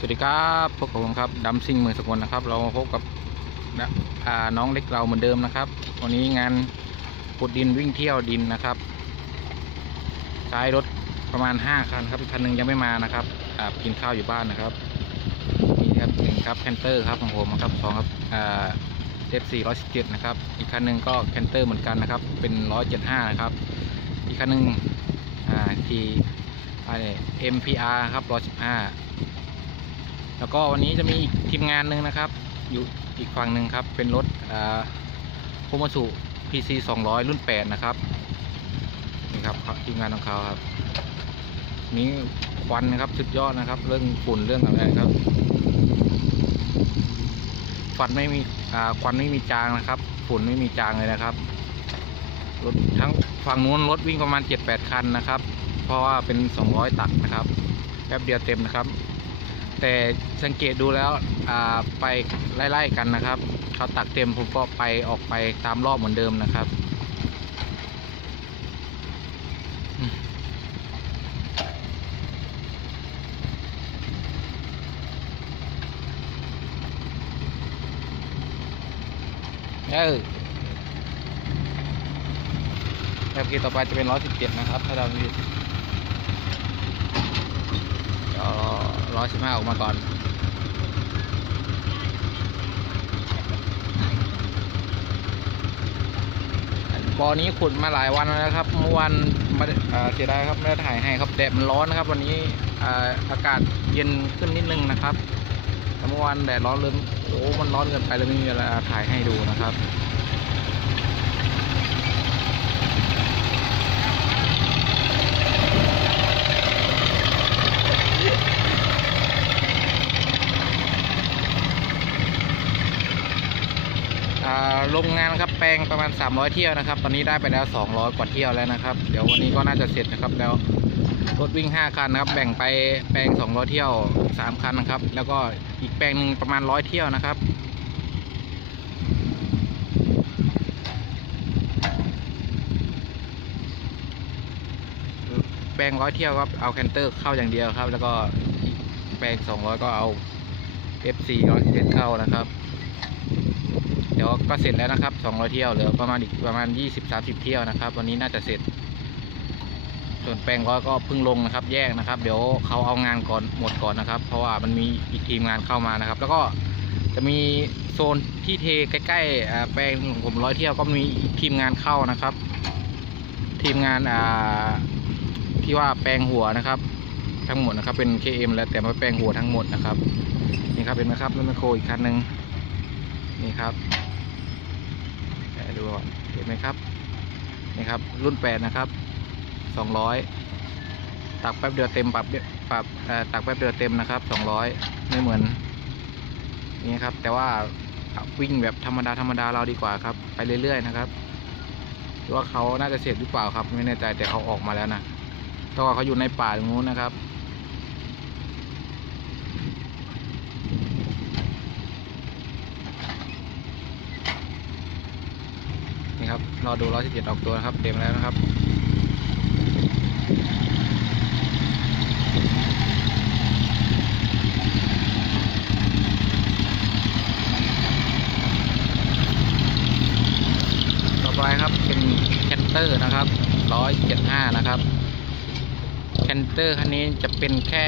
สวัสดีครับพบกับผมครับดำซิ่งเมืองสกลนะครับ เรามาพบกับนะน้องเล็กเราเหมือนเดิมนะครับ วันนี้งานขุดดินวิ่งเที่ยวดินนะครับใช้รถประมาณ 5 คันครับคันหนึงยังไม่มานะครับกินข้าวอยู่บ้านนะครับนี่ครับหนึ่งครับแคนเตอร์ครับของผมครับสองครับเจ็ดสี่ร้อยสิบเจ็ดนะครับ อีกคันหนึ่งก็แคนเตอร์เหมือนกันนะครับ เป็นร้อยเจ็ดห้านะครับ อีกคันหนึ่งอ่าทีอะไร MPR ครับร้อยสิบห้า แล้วก็วันนี้จะมีอีกทีมงานหนึ่งนะครับ อยู่อีกฝั่งหนึ่งครับ เป็นรถโคมาสุ PC 200 รุ่น 8 นะครับ นี่ครับทีมงานของเขาครับ นี้ควันนะครับสุดยอดนะครับ เรื่องฝุ่นเรื่องอะไรครับฟันไม่มีควันไม่มีจางนะครับ ฝุ่นไม่มีจางเลยนะครับรถทั้งฝั่งนู้นรถวิ่งประมาณ 7-8 คันนะครับ เพราะว่าเป็น 200 ตักนะครับ แป๊บเดียวเต็มนะครับ แต่สังเกตดูแล้วไปไล่ๆกันนะครับ เขาตักเต็มผมก็ไปออกไปตามรอบเหมือนเดิมนะครับเออแบบกีต่อไปจะเป็น 117 นะครับ ถ้าเราดู 95 ออกมาก่อนบอนี้ขุดมาหลายวันแล้วครับ เมื่อวันมาเสียดายครับไม่ได้ถ่ายให้ครับแดดมันร้อนนะครับ วันนี้อากาศเย็นขึ้นนิดนึงนะครับเมื่อวานแดดร้อนเริ่มโอ้ มันร้อนเกินไปเลยไม่มีเวลาถ่ายให้ดูนะครับ ลงประมาณ 300 เที่ยวนะครับ ตอนนี้ได้ไปแล้ว 200 กว่าเที่ยวแล้วนะครับ เดี๋ยววันนี้ก็น่าจะเสร็จนะครับแล้วรถวิ่ง 5 คันนะครับ แบ่งไปแปลง 200 เที่ยว 3 คันนะครับ แล้วก็อีกแปลงหนึ่งประมาณ 100 เที่ยวนะครับแปลงร้อยเที่ยวครับเอาแคนเตอร์เข้าอย่างเดียวครับ แล้วก็แปลง200ก็เอา FC 117เข้านะครับ ยวก็เสร็จแล้วนะครับ200เที่ยวเหลือประมาณอีกประมาณ 20-30 เที่ยวนะครับ วันนี้น่าจะเสร็จ ส่วนแปลงร้อยก็เพิ่งลงนะครับ แยกนะครับ เดี๋ยวเขาเอางานก่อนหมดก่อนนะครับ เพราะว่ามันมีอีกทีมงานเข้ามานะครับ แล้วก็จะมีโซนที่เทใกล้ๆแปลงของผมร้อยเที่ยวก็มีทีมงานเข้านะครับ ทีมงานอ่าที่ว่าแปลงหัวนะครับ ทั้งหมดนะครับเป็น KM แล้วแต่มาแปลงหัวทั้งหมดนะครับนี่ครับเป็นไหมครับรถแมคโครอีกคันหนึ่งนี่ครับ ดูก่อนเห็นไหมครับนี่ครับ รุ่นแปดนะครับสองร้อยตักแป๊บเดียวเต็มปรับปรับตักแป๊บเดียวเต็มนะครับสองร้อยไม่เหมือนนี่ครับ แต่ว่าวิ่งแบบธรรมดาธรรมดาเราดีกว่าครับ ไปเรื่อยๆนะครับว่าเขาน่าจะเสร็จหรือเปล่าครับ ไม่แน่ใจแต่เขาออกมาแล้วนะก็เขาอยู่ในป่าตรงนู้นนะครับ นี่ค รับรอดูร้อยสิบเจ็ดออกตัวนะครับเต็มแล้วนะครับต่อไปครับเป็นแคนเตอร์นะครับร้อยเจ็ดห้านะครับแคนเตอร์คันนี้จะเป็นแค่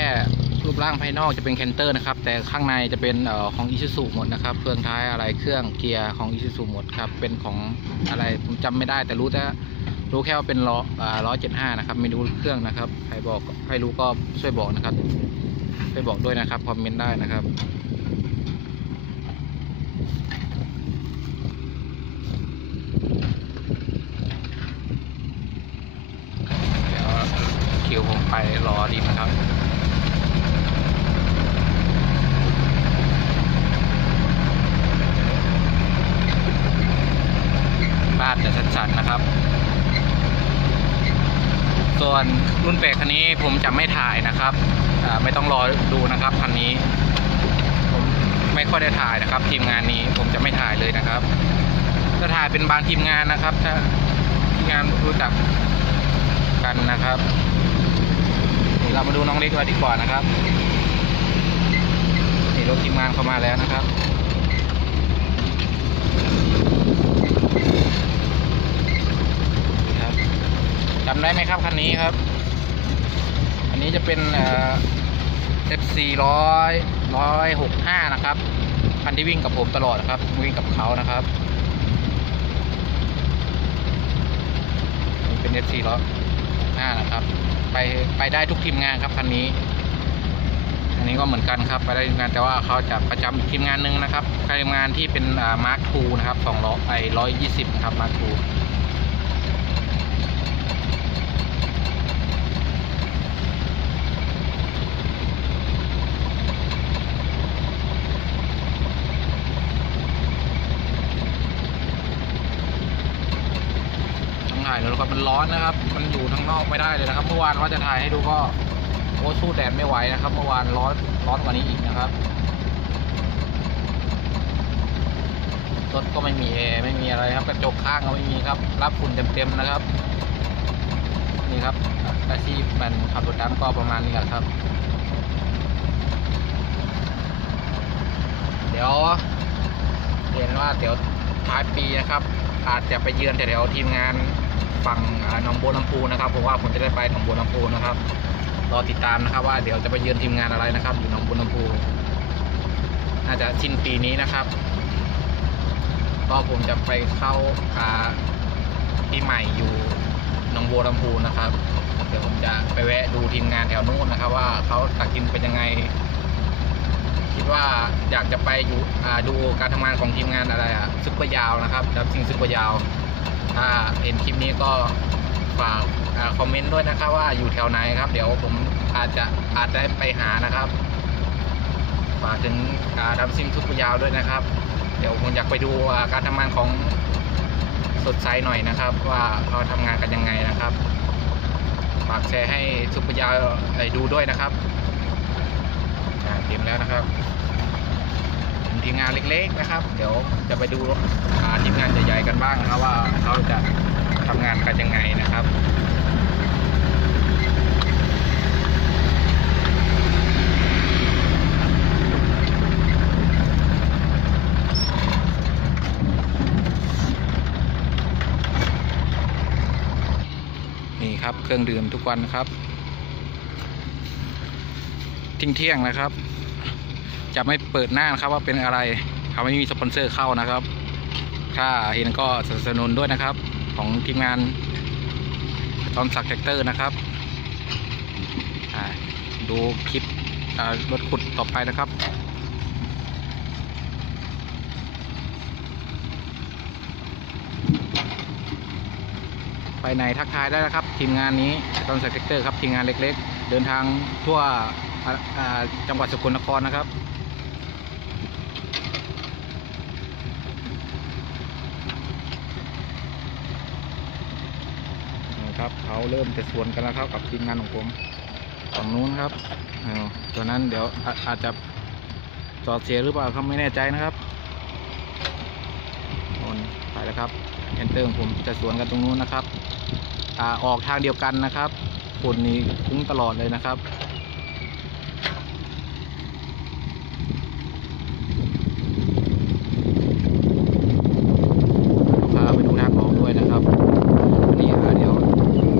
รูปร่างภายนอกจะเป็นแคนเตอร์นะครับ แต่ข้างในจะเป็นออของอิซูซุหมดนะครับ เครื่องท้ายอะไรเครื่องเกียร์ของอิซูซุหมดครับ เป็นของอะไรผมจำไม่ได้ แต่รู้แต่รู้แค่ว่าเป็นล้อร้อเจ็ดห้านะครับ ไม่รู้เครื่องนะครับ ใครบอกใครรู้ก็ช่วยบอกนะครับ ช่วยบอกด้วยนะครับคอมเมนต์ได้นะครับเดี๋ยวคิวผมไปรอดีนะครับานจะชัดๆนะครับ ส่วนรุ่นแปดคันนี้ผมจะไม่ถ่ายนะครับไม่ต้องรอดูนะครับคันนี้ ผมไม่ค่อยได้ถ่ายนะครับ ทีมงานนี้ผมจะไม่ถ่ายเลยนะครับจะถ่ายเป็นบางทีมงานนะครับ ถ้าทีมงานรู้จักกันนะครับเรามาดูน้องเล็กเราดีกว่านะครับรถทีมงานเข้ามาแล้วนะครับครับ จำได้ไหมครับคันนี้ครับ อันนี้จะเป็นเอ่อ FC ร้อยร้อยหกห้านะครับ คันที่วิ่งกับผมตลอดนะครับ วิ่งกับเขานะครับเป็น FC ร้อยห้านะครับ ไปไปได้ทุกทีมงานครับคันนี้อันนี้ก็เหมือนกันครับ ไปได้ทีมงานแต่ว่าเขาจะประจำอีกทีมงานหนึ่งนะครับทีมงานที่เป็นมาร์คทูนะครับสองร้อยไอร้อยยี่สิบนะครับมาร์คทู ต้องถ่า ยแล้วก็มันร้อนนะครับ มันอยู่ข้างนอกไม่ได้เลยนะครับ เมื่อวานว่าจะถ่ายให้ดูก็โอ้สู้แดดไม่ไหวนะครับ เมื่อวานร้อนร้อนกว่านี้อีกนะครับรถก็ไม่มีแอร์ไม่มีอะไรครับกระจกข้างก็ไม่มีครับ รับฝุ่นเต็มๆนะครับ นี่ครับอาชีพมันขับรถดำก็ประมาณนี้แหละครับ เดี๋ยวเห็นว่าเดี๋ยวท้ายปีนะครับ อาจจะไปเยือนแต่เดี๋ยวทีมงาน ฝั่งหนองบัวลำพูนะครับผมว่าผมจะได้ไปหนองบัวลำพูนะครับรอติดตามนะครับ ว่าเดี๋ยวจะไปเยือนทีมงานอะไรนะครับ อยู่หนองบัวลำพูน่าจะสิ้นปีนี้นะครับก็ผมจะไปเข้าอ่าที่ใหม่อยู่หนองบัวลำพูนะครับ เดี๋ยวผมจะไปแวะดูทีมงานแถวนู้นนะครับ ว่าเขาตักกินเป็นยังไง คิดว่าอยากจะไปอยู่ดูการทำงานของทีมงานอะไรอะซุปเปอร์ยาวนะครับดับซิงซุปเปอร์ยาว ถ้าเห็นคลิปนี้ก็ฝากคอมเมนต์ด้วยนะครับว่าอยู่แถวไหนครับ เดี๋ยวผมอาจจะอาจได้ไปหานะครับฝากถึงดับซิงซุปเปอร์ยาวด้วยนะครับ เดี๋ยวผมอยากไปดูการทำงานของสดใสหน่อยนะครับ ว่าเขาทำงานกันยังไงนะครับฝากแชร์ให้ซุปเปอร์ยาวได้ดูด้วยนะครับเตรียมแล้วนะครับ ทีมงานเล็กๆนะครับ เดี๋ยวจะไปดูทีมงานใหญ่ๆกันบ้างนะครับว่าเขาจะทำงานกันยังไงนะครับนี่ครับเครื่องดื่มทุกวันครับทิ้งเที่ยงนะครับ จะไม่เปิดหน้านะครับว่าเป็นอะไรเขาไม่มีสปอนเซอร์เข้านะครับ ถ้าเห็นก็สนับสนุนด้วยนะครับ ของทีมงานตอนสักแท็กเตอร์นะครับดูคลิปรถขุดต่อไปนะครับไปไหนทักทายได้นะครับ ทีมงานนี้ตอนสักแท็กเตอร์ครับทีมงานเล็ก ๆ เดินทางทั่วจังหวัดสกลนครนะครับ นี่ครับ เขาเริ่มจะสวนกันแล้วครับกับทีมงานของผมฝั่งนู้นครับเอาตัวนั้นเดี๋ยวอาอาจจะจอดเสียหรือเปล่าครับไม่แน่ใจนะครับโอนไปแล้วครับเอนเตอร์ของผมจะสวนกันตรงนู้นนะครับอออกทางเดียวกันนะครับคนนี้คุ้งตลอดเลยนะครับ พาไปดูทางออกด้วยนะครับอันนี้อ่าเดี๋ยว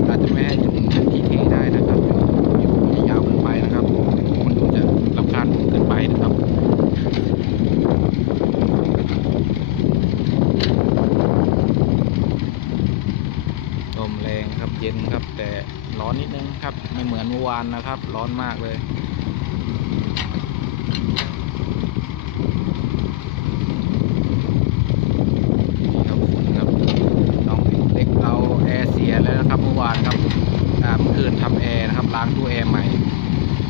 อาจจะไม่ให้ถึงที่เทได้นะครับเดี๋ยวอยู่จะยาวเกินไปนะครับคนดูจะรำคาญผมเกินไปนะครับลมแรงครับเย็นครับ แต่ร้อนนิดนึงครับ ไม่เหมือนเมื่อวานนะค ร้อนมากเลยครับน้องเด็กเราแอร์เสียแล้วนะครับเมื่อวานครับอ่าเมื่อคืนทำแอร์นะครับล้างตู้แอร์ใหม่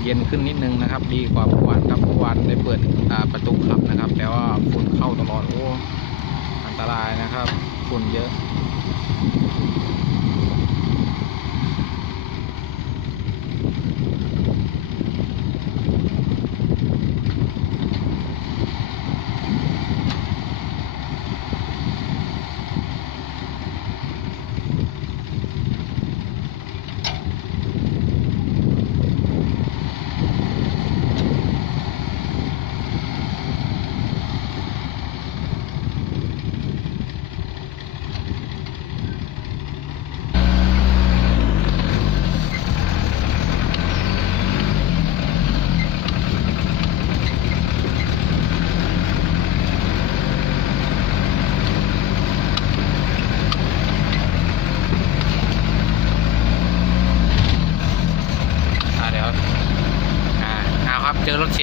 เย็นขึ้นนิดนึงนะครับ ดีกว่าเมื่อวานครับเมื่อวานได้เปิดประตูขับนะครับ แต่ว่าฝุ่นเข้าตลอดโอ้อันตรายนะครับฝุ่นเยอะ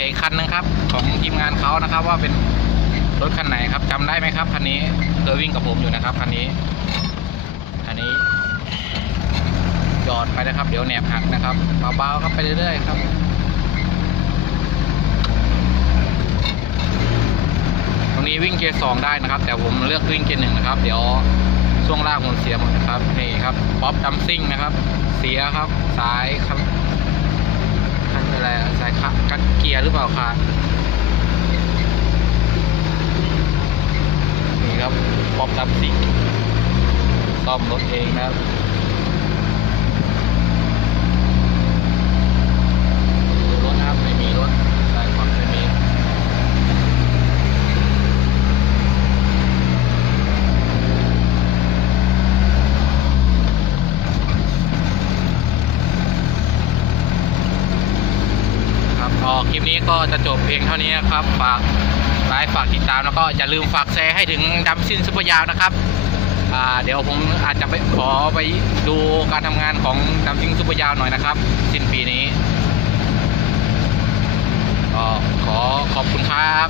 อีกคันนึงครับ ของทีมงานเขานะครับ ว่าเป็นรถคันไหนครับจำได้ไหมครับคันนี้เคยวิ่งกับผมอยู่นะครับคันนี้อันนี้จอดไปนะครับ เดี๋ยวแหนบหักนะครับเบาๆครับไปเรื่อยๆครับตรงนี้วิ่งเกียร์สองได้นะครับ แต่ผมเลือกวิ่งเกียร์หนึ่งนะครับ เดี๋ยวช่วงล่างผมเสียหมดนะครับนี่ครับป๊อปดัมซิ่งนะครับ เสียครับ สายครับ อะไรสายคักันเกียร์หรือเปล่าคะนี่ครับป๊อปดับสิ่งซ่อมรถเองนะครับดูรถนะครับไม่มีรถสายขวาไม่มี ครับ ก็คลิปนี้ก็จะจบเพียงเท่านี้นะครับ ฝากไลค์ฝากติดตามแล้วก็อย่าลืมฝากแชร์ให้ถึงดัมซินซุปเปอร์ยาวนะครับเดี๋ยวผมอาจจะไปขอไปดูการทำงานของดัมซินซุปเปอร์ยาวหน่อยนะครับ สิ้นปีนี้ก็ขอขอบคุณครับ